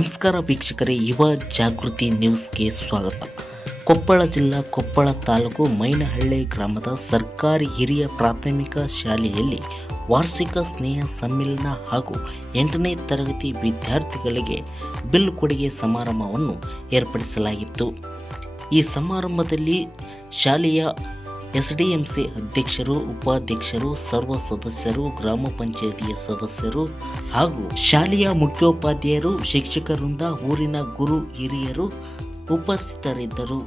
ನಮಸ್ಕಾರ ವೀಕ್ಷಕರೇ, ಯುವ ಜಾಗೃತಿ ನ್ಯೂಸ್ಗೆ ಸ್ವಾಗತ. ಕೊಪ್ಪಳ ಜಿಲ್ಲಾ ಕೊಪ್ಪಳ ತಾಲೂಕು ಮೈನಹಳ್ಳಿ ಗ್ರಾಮದ ಸರ್ಕಾರಿ ಹಿರಿಯ ಪ್ರಾಥಮಿಕ ಶಾಲೆಯಲ್ಲಿ ವಾರ್ಷಿಕ ಸ್ನೇಹ ಸಮ್ಮೇಳನ ಹಾಗೂ 8ನೇ ತರಗತಿ ವಿದ್ಯಾರ್ಥಿಗಳಿಗೆ ಬೀಳ್ಕೊಡುಗೆ ಸಮಾರಂಭವನ್ನು ಏರ್ಪಡಿಸಲಾಗಿತ್ತು. ಈ ಸಮಾರಂಭದಲ್ಲಿ ಶಾಲೆಯ ಎಸ್ಡಿಎಂಸಿ ಅಧ್ಯಕ್ಷರು, ಉಪಾಧ್ಯಕ್ಷರು, ಸರ್ವ ಸದಸ್ಯರು, ಗ್ರಾಮ ಪಂಚಾಯಿತಿಯ ಸದಸ್ಯರು ಹಾಗೂ ಶಾಲೆಯ ಮುಖ್ಯೋಪಾಧ್ಯಾಯರು, ಶಿಕ್ಷಕರಿಂದ ಊರಿನ ಗುರು ಹಿರಿಯರು ಉಪಸ್ಥಿತರಿದ್ದರು.